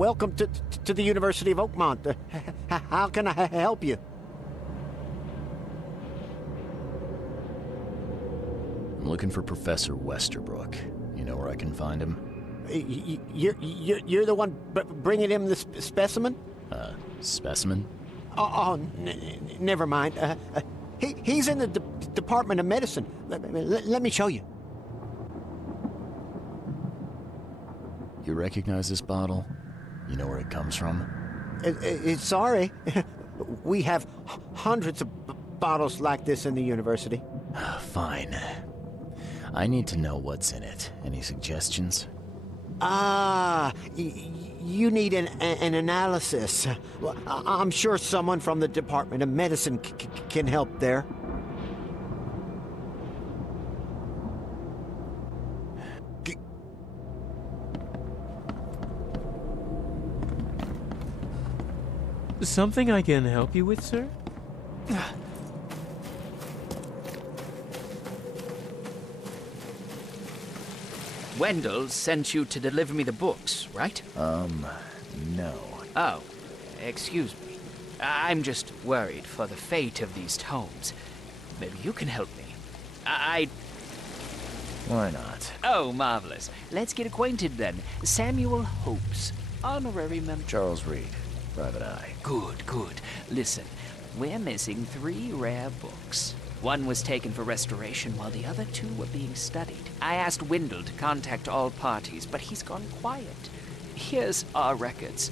welcome to the University of Oakmont. How can I help you? I'm looking for Professor Westerbrook. You know where I can find him? You're the one bringing him the specimen? Specimen? Never mind. He's in the Department of Medicine. Let me show you. You recognize this bottle? You know where it comes from? Sorry. We have hundreds of bottles like this in the university. Fine. I need to know what's in it. Any suggestions? You need an analysis. Well, I'm sure someone from the Department of Medicine can help there. Something I can help you with, sir? Wendell sent you to deliver me the books, right? No. Oh, excuse me. I'm just worried for the fate of these tomes. Maybe you can help me. Why not? Oh, marvelous. Let's get acquainted then. Samuel Hopes, honorary member. Charles Reed, Private Eye. Good, good. Listen, we're missing 3 rare books. One was taken for restoration while the other 2 were being studied. I asked Wendell to contact all parties, but he's gone quiet. Here's our records.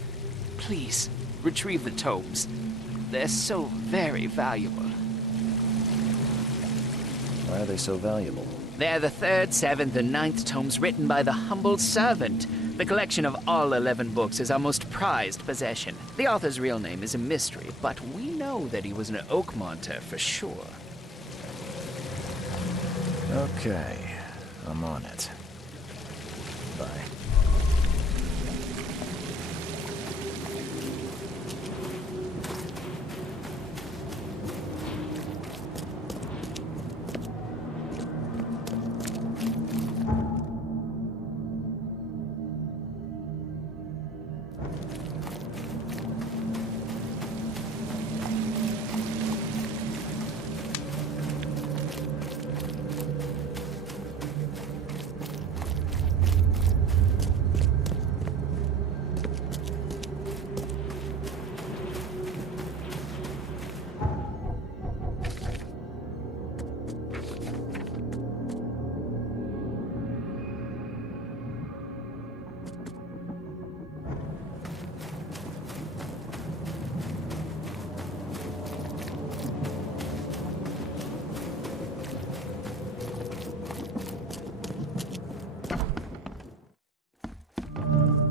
Please, retrieve the tomes. They're so very valuable. Why are they so valuable? They're the 3rd, 7th, and 9th tomes written by the humble servant. The collection of all 11 books is our most prized possession. The author's real name is a mystery, but we know that he was an Oakmonter for sure. Okay, I'm on it. Bye.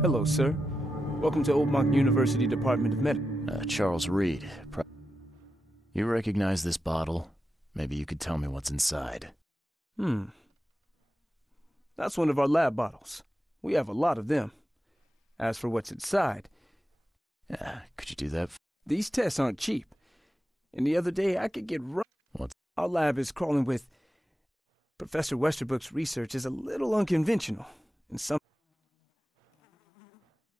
Hello, sir. Welcome to Oakmont University Department of Medicine. Charles Reed. You recognize this bottle? Maybe you could tell me what's inside. That's one of our lab bottles. We have a lot of them. As for what's inside... Could you do that? These tests aren't cheap. And the other day, I could get What's... Our lab is crawling with... Professor Westerbrook's research is a little unconventional. And some...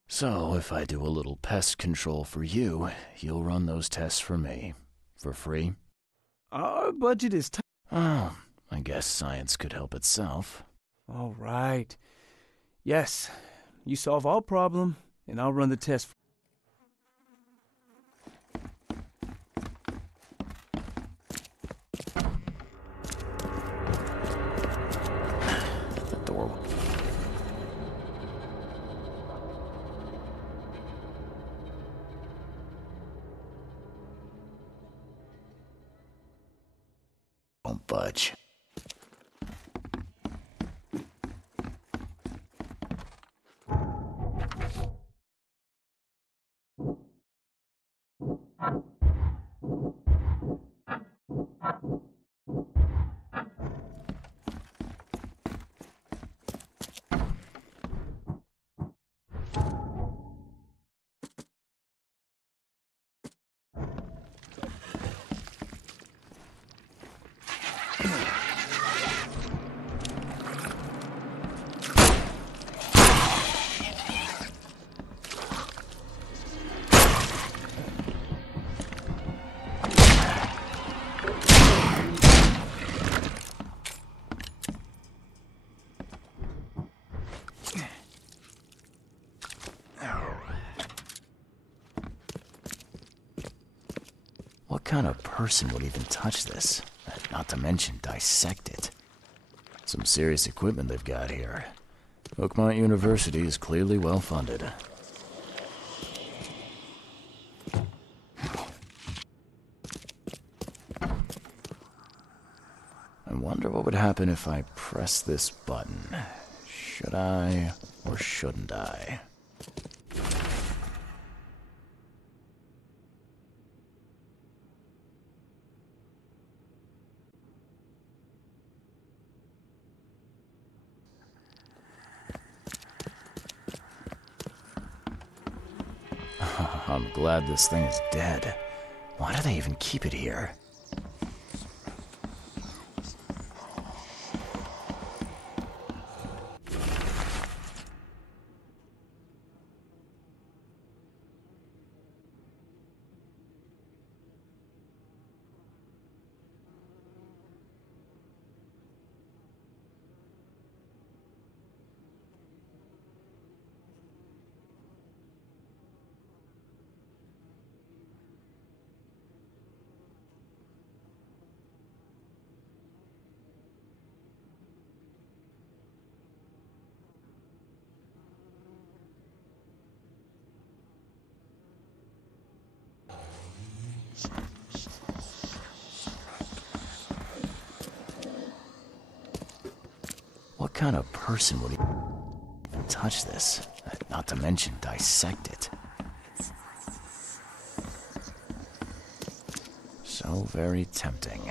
So, if I do a little pest control for you, you'll run those tests for me. For free? Our budget is tight. Oh, I guess science could help itself. All right. Yes, you solve all problem, and I'll run the test. The door. Won't budge. kind of person would even touch this? Not to mention dissect it. Some serious equipment they've got here. Oakmont University is clearly well funded. I wonder what would happen if I press this button. Should I or shouldn't I? I'm glad this thing is dead. Why do they even keep it here? What kind of person would even touch this? Not to mention dissect it. So very tempting.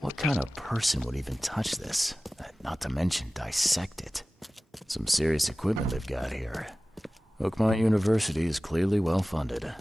What kind of person would even touch this? Not to mention dissect it. Some serious equipment they've got here. Oakmont University is clearly well funded.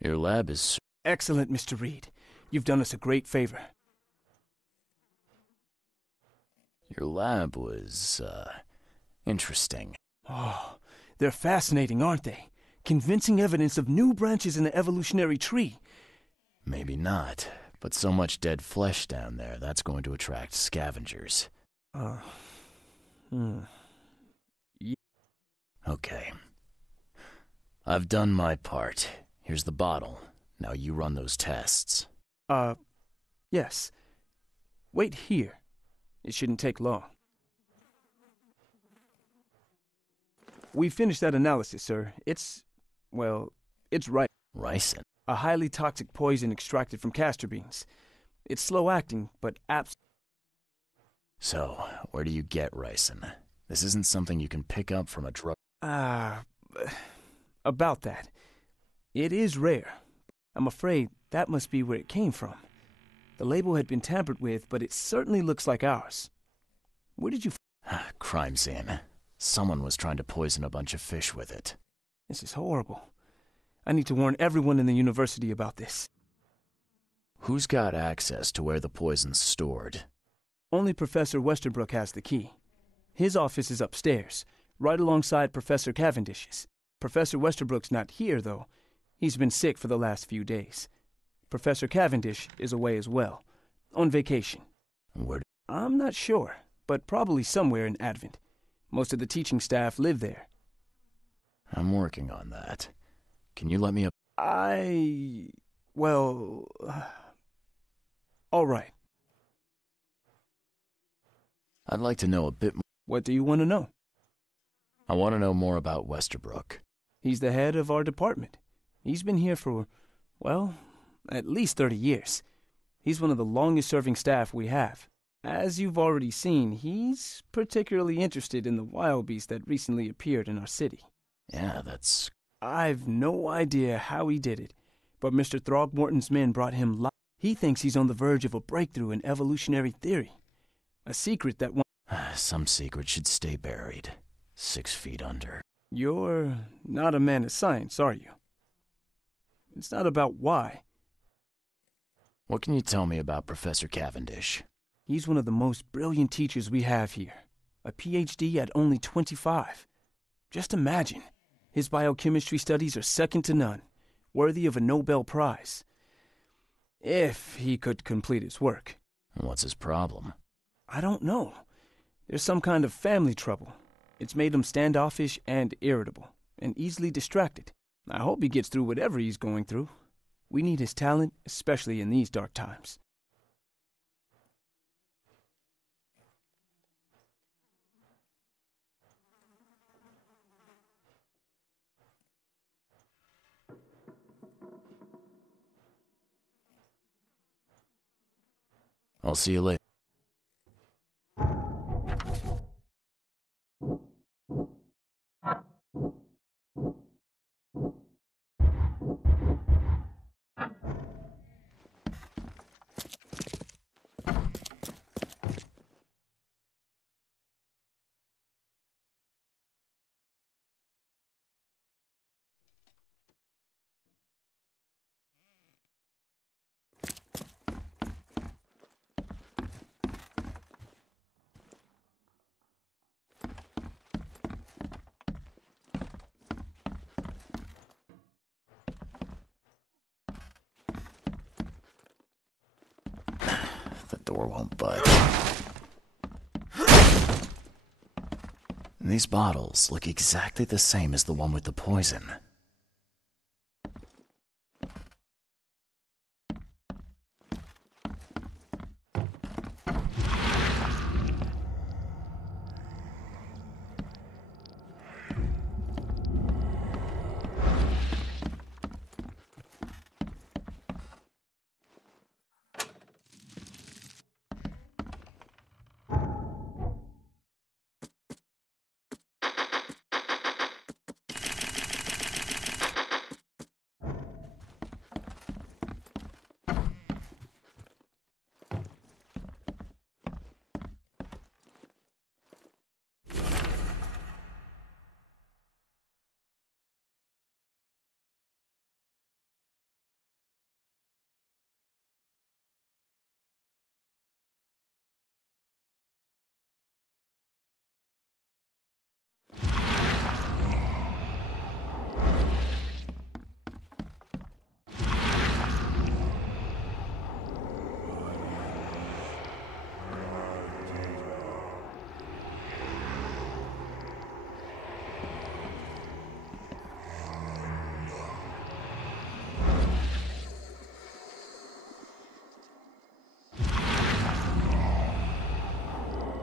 Your lab is... Excellent, Mr. Reed. You've done us a great favor. Your lab was, interesting. Oh, they're fascinating, aren't they? Convincing evidence of new branches in the evolutionary tree. Maybe not, but so much dead flesh down there, that's going to attract scavengers. Okay. I've done my part. Here's the bottle. Now you run those tests. Yes. Wait here. It shouldn't take long. We finished that analysis, sir. It's right. Ricin? A highly toxic poison extracted from castor beans. It's slow-acting, but So, where do you get ricin? This isn't something you can pick up from a drug... About that. It is rare. I'm afraid that must be where it came from. The label had been tampered with, but it certainly looks like ours. Where did you... Crime scene. Someone was trying to poison a bunch of fish with it. This is horrible. I need to warn everyone in the university about this. Who's got access to where the poison's stored? Only Professor Westerbrook has the key. His office is upstairs, right alongside Professor Cavendish's. Professor Westerbrook's not here, though. He's been sick for the last few days. Professor Cavendish is away as well, on vacation. Where... I'm not sure. but probably somewhere in Advent. Most of the teaching staff live there. I'm working on that. Can you let me up? Well... all right. I'd like to know a bit more. What do you want to know? I want to know more about Westerbrook. He's the head of our department. He's been here for, well, at least 30 years. He's one of the longest-serving staff we have. As you've already seen, he's particularly interested in the wild beast that recently appeared in our city. Yeah, that's... I've no idea how he did it, but Mr. Throgmorton's men brought him life. He thinks he's on the verge of a breakthrough in evolutionary theory. A secret that Some secret should stay buried. 6 feet under. You're not a man of science, are you? It's not about why. What can you tell me about Professor Cavendish? He's one of the most brilliant teachers we have here. A PhD at only 25. Just imagine. His biochemistry studies are second to none, worthy of a Nobel Prize. If he could complete his work. What's his problem? I don't know. There's some kind of family trouble. It's made him standoffish and irritable, and easily distracted. I hope he gets through whatever he's going through. We need his talent, especially in these dark times. I'll see you later. The door won't budge. And these bottles look exactly the same as the one with the poison.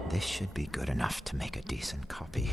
This should be good enough to make a decent copy.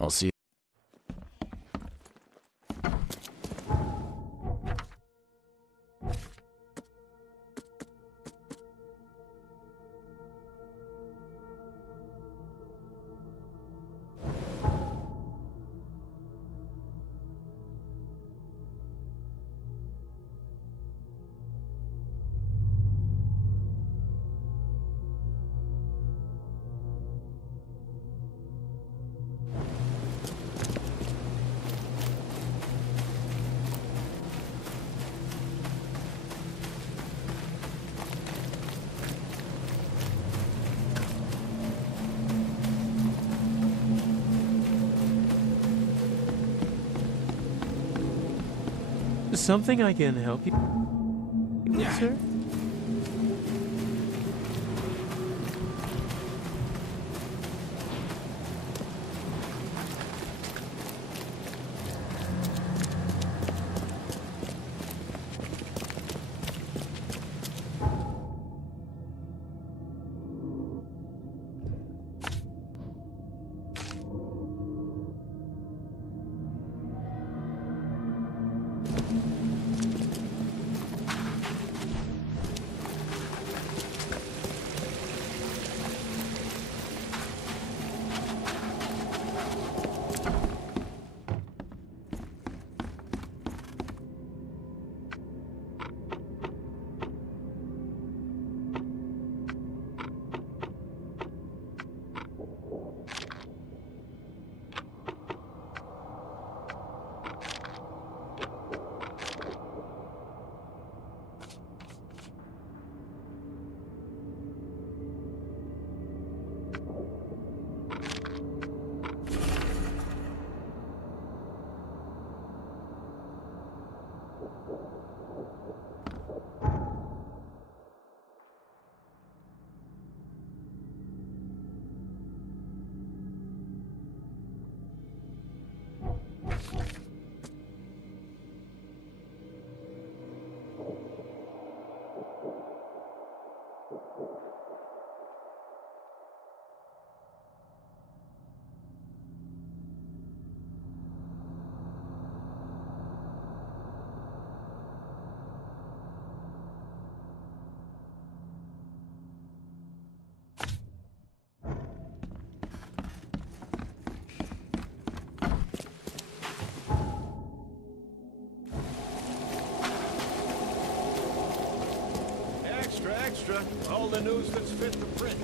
I'll see. Something I can help you with, sir? Extra, all the news that's fit for print.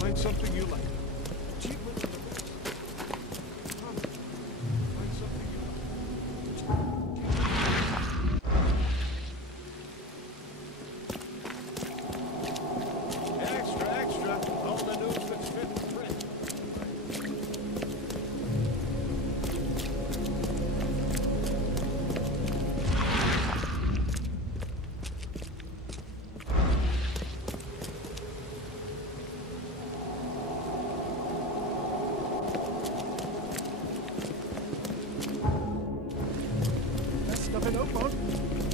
Find something you like. Achievement of the best. Find something you like. Extra, all the news that's fit for print.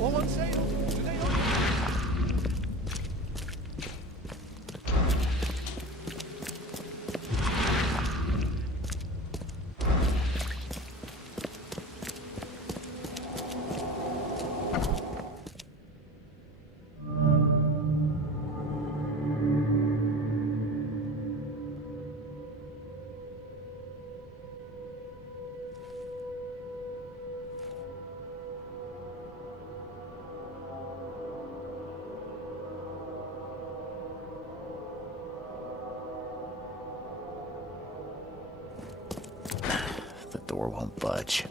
All on sale. Today only. The door won't budge.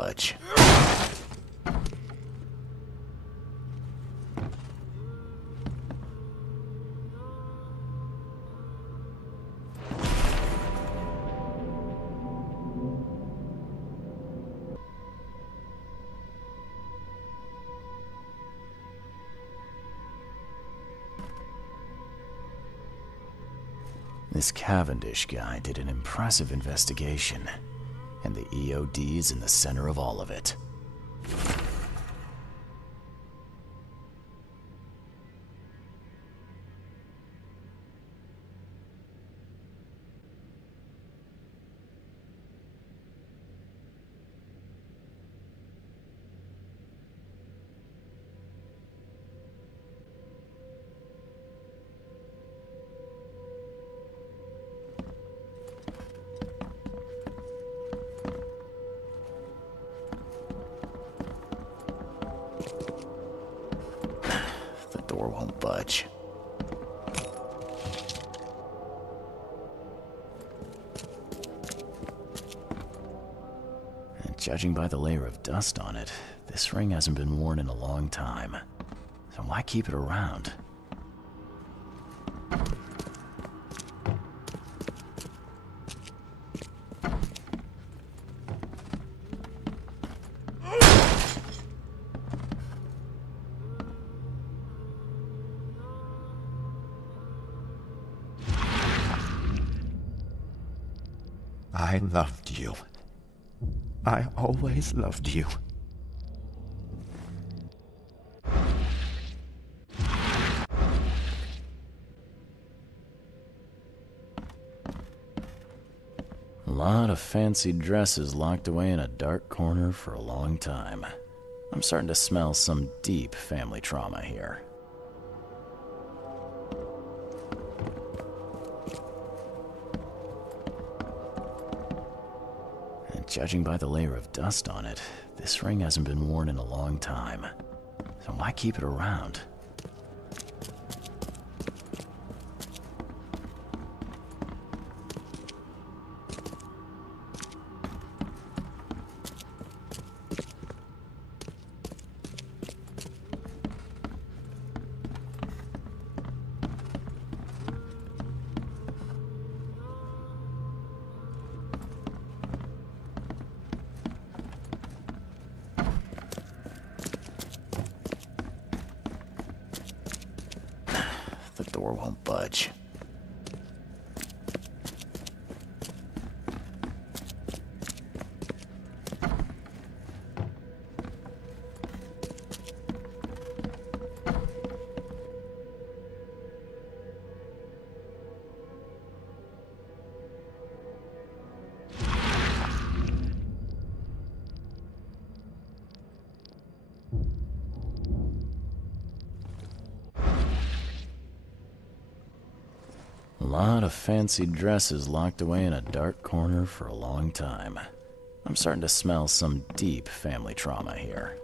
budge. This Cavendish guy did an impressive investigation, and the EOD is in the center of all of it. The door won't budge. And judging by the layer of dust on it, this ring hasn't been worn in a long time. So why keep it around? I loved you. I always loved you. A lot of fancy dresses locked away in a dark corner for a long time. I'm starting to smell some deep family trauma here. And judging by the layer of dust on it, this ring hasn't been worn in a long time. So why keep it around? The door won't budge. A lot of fancy dresses locked away in a dark corner for a long time. I'm starting to smell some deep family trauma here.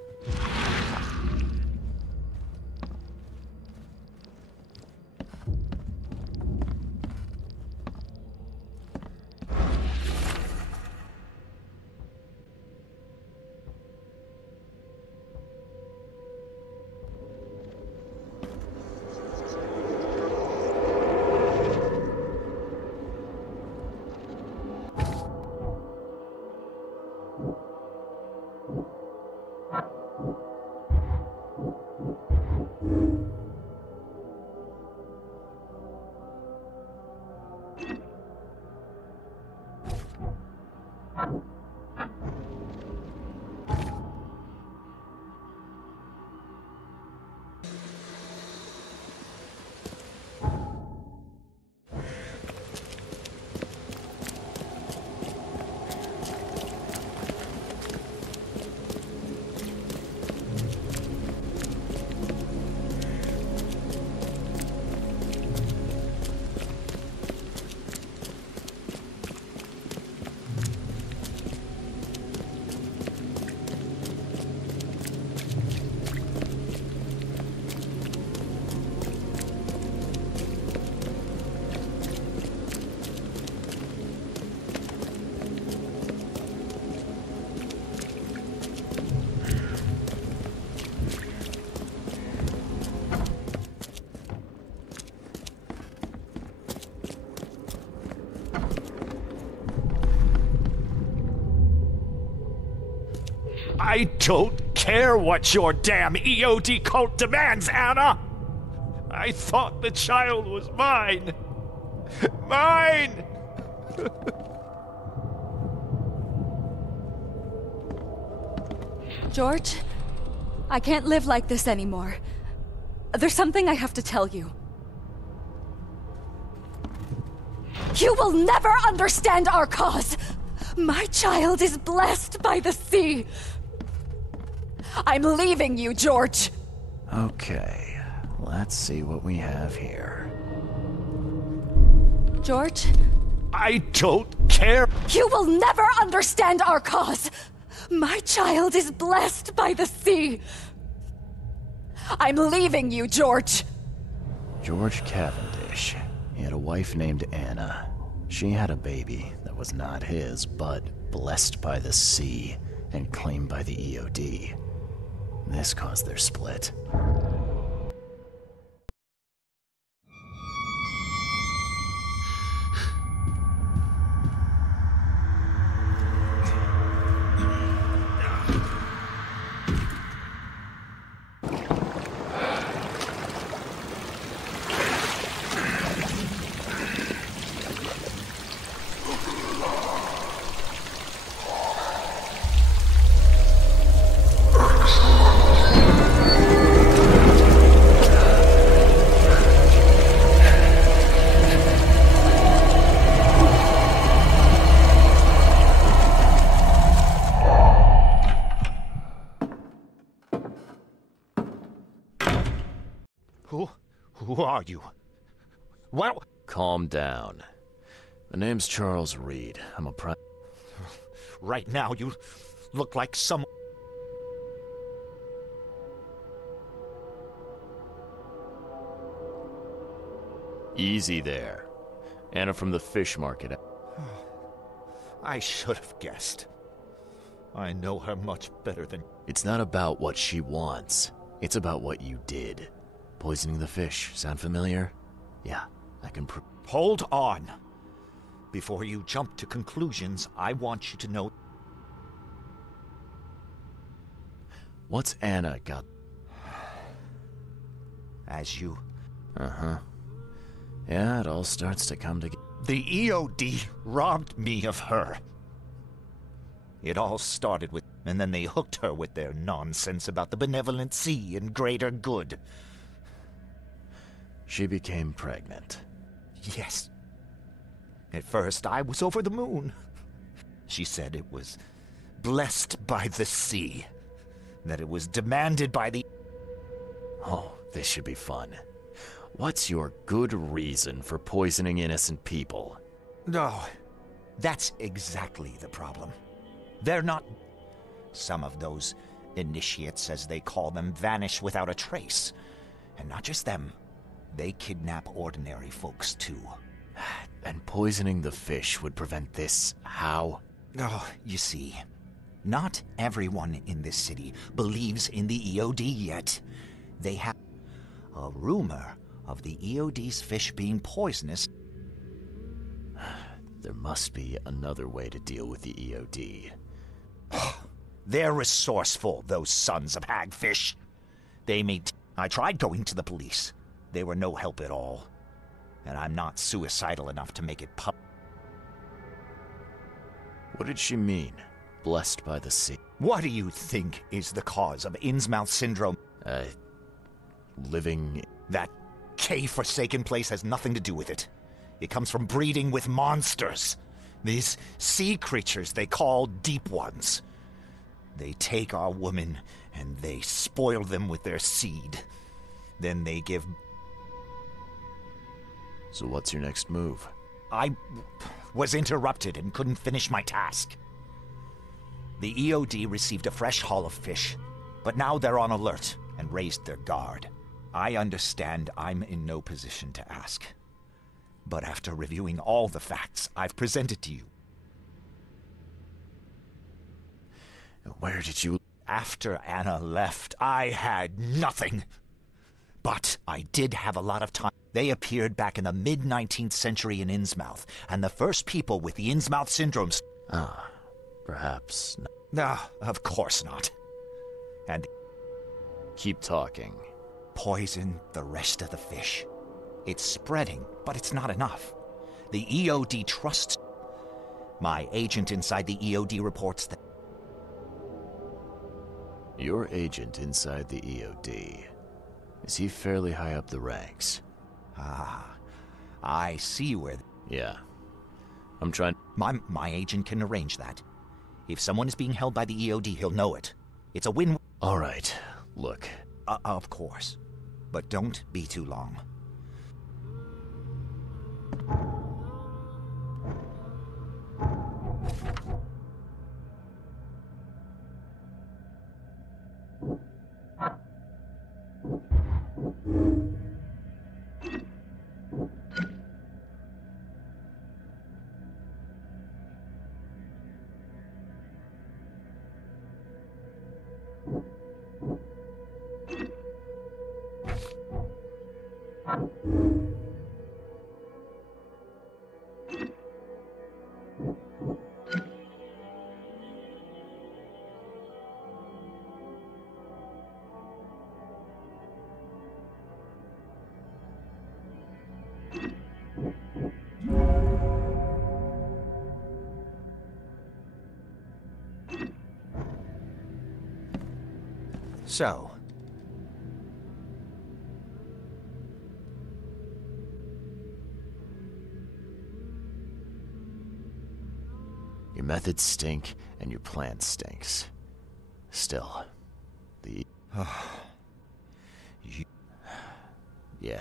I don't care what your damn EOD cult demands, Anna! I thought the child was mine! Mine! George, I can't live like this anymore. There's something I have to tell you. You will never understand our cause! My child is blessed by the sea! I'm leaving you, George! Okay, let's see what we have here. George? I don't care! You will never understand our cause! My child is blessed by the sea! I'm leaving you, George! George Cavendish. He had a wife named Anna. She had a baby that was not his, but blessed by the sea and claimed by the EOD. This caused their split. Who are you? Well... Calm down. My name's Charles Reed. I'm a Right now, you look like some... Easy there. Anna from the fish market. I should have guessed. I know her much better than... It's not about what she wants. It's about what you did. Poisoning the fish. Sound familiar? Yeah, I can Hold on. Before you jump to conclusions, I want you to know... What's Anna got? As you... Uh-huh. Yeah, it all starts to come together. The EOD robbed me of her. It all started with... And then they hooked her with their nonsense about the benevolent sea and greater good. She became pregnant. Yes. At first, I was over the moon. She said it was blessed by the sea. That it was demanded by the... Oh, this should be fun. What's your good reason for poisoning innocent people? No, that's exactly the problem. They're not... Some of those initiates, as they call them, vanish without a trace. And not just them. They kidnap ordinary folks, too. And poisoning the fish would prevent this. How? Oh, you see, not everyone in this city believes in the EOD yet. They have a rumor of the EOD's fish being poisonous. There must be another way to deal with the EOD. They're resourceful, those sons of hagfish. They made... I tried going to the police. They were no help at all. And I'm not suicidal enough to make it What did she mean? Blessed by the sea. What do you think is the cause of Innsmouth syndrome? Living... That K-forsaken place has nothing to do with it. It comes from breeding with monsters. These sea creatures they call Deep Ones. They take our women and they spoil them with their seed. Then they give... So what's your next move? I was interrupted and couldn't finish my task. The EOD received a fresh haul of fish, but now they're on alert and raised their guard. I understand I'm in no position to ask. But after reviewing all the facts I've presented to you... Where did you... After Anna left, I had nothing. But I did have a lot of time. They appeared back in the mid-19th century in Innsmouth, and the first people with the Innsmouth syndrome... Ah, perhaps... No, of course not. And Keep talking. poison the rest of the fish. It's spreading, but it's not enough. The EOD trusts... My agent inside the EOD reports that... Your agent inside the EOD. Is he fairly high up the ranks? Ah, I see where... Yeah. I'm trying... My agent can arrange that. If someone is being held by the EOD, he'll know it. It's a win... All right. Look. Of course. But don't be too long. So, Your methods stink, and your plan stinks. Still, the... Yeah,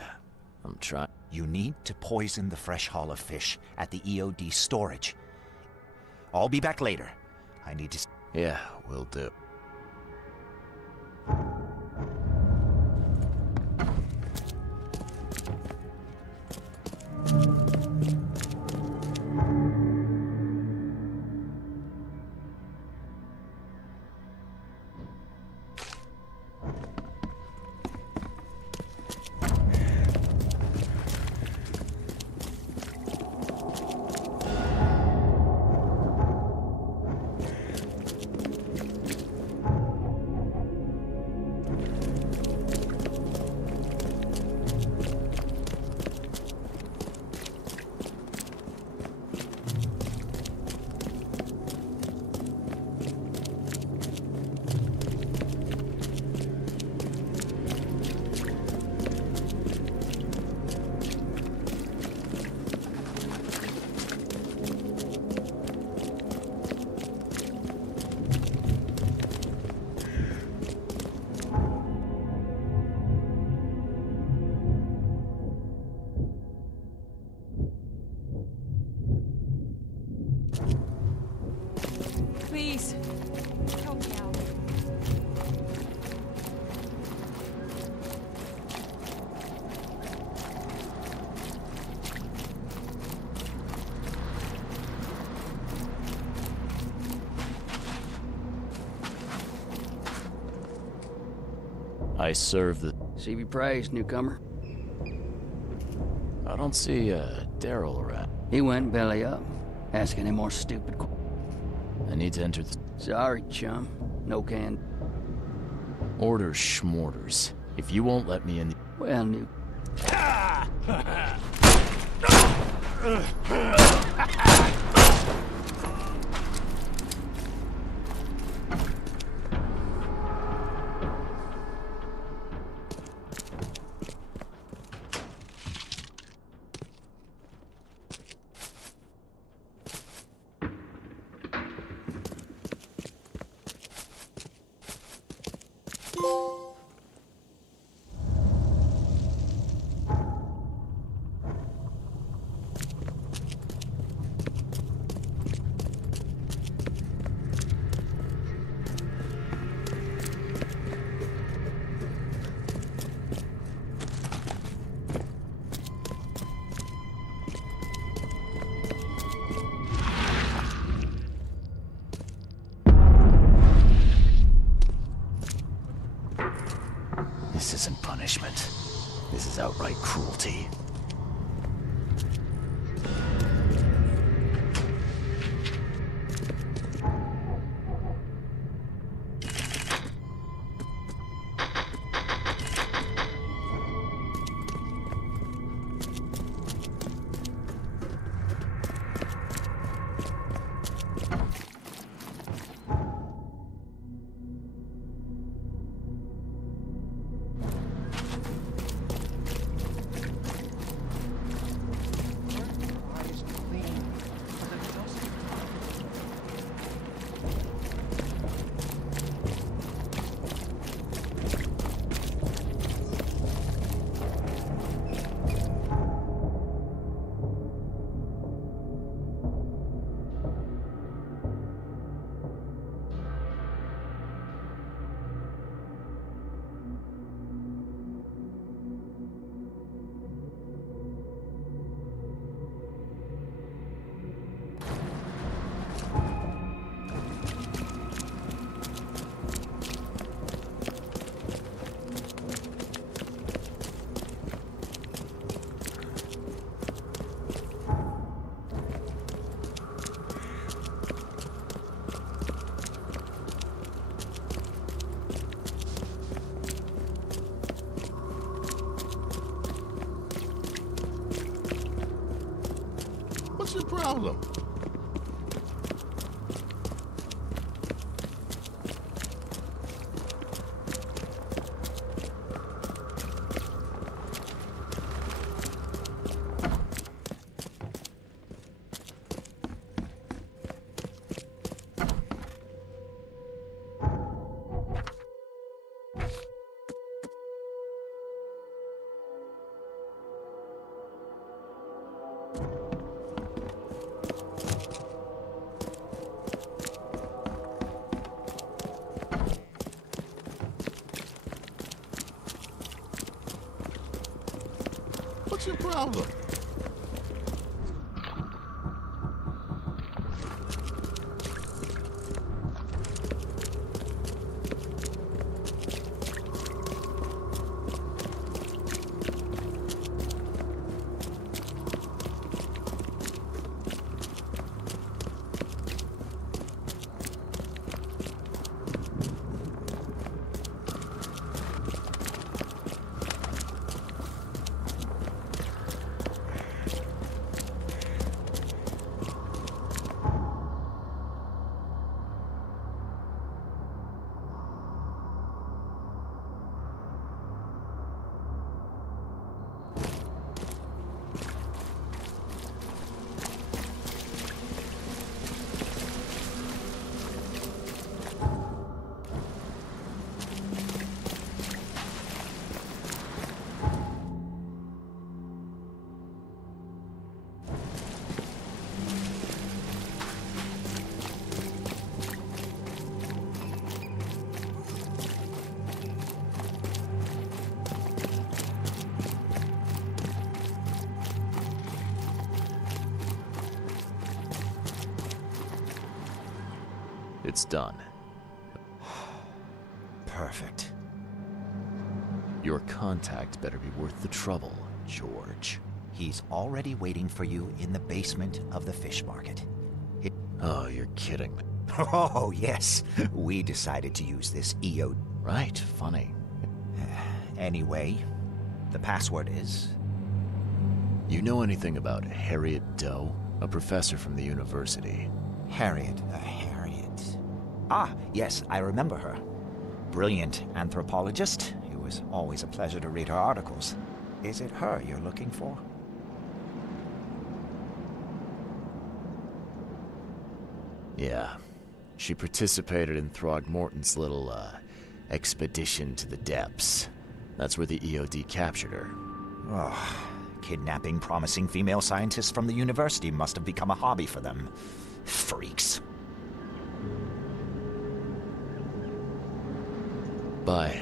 I'm trying... You need to poison the fresh haul of fish at the EOD storage. I'll be back later. I need to... Yeah, will do. Please, help me out. I serve the... See be praised, newcomer. I don't see, Daryl around. He went belly up. Ask any more stupid I need to enter the... Sorry, chum. No can. Orders schmorders. If you won't let me in the... Well, new... This isn't punishment. This is outright cruelty. What's your problem? What's your problem? It's done. Perfect. Your contact better be worth the trouble, George. He's already waiting for you in the basement of the fish market. Oh, you're kidding me. Oh, yes. We decided to use this EO. Right, funny. Anyway, the password is... You know anything about Harriet Doe? A professor from the university. Harriet. Ah, yes, I remember her. Brilliant anthropologist. It was always a pleasure to read her articles. Is it her you're looking for? Yeah. She participated in Throgmorton's little, expedition to the depths. That's where the EOD captured her. Oh, kidnapping promising female scientists from the university must have become a hobby for them. Freaks. Bye.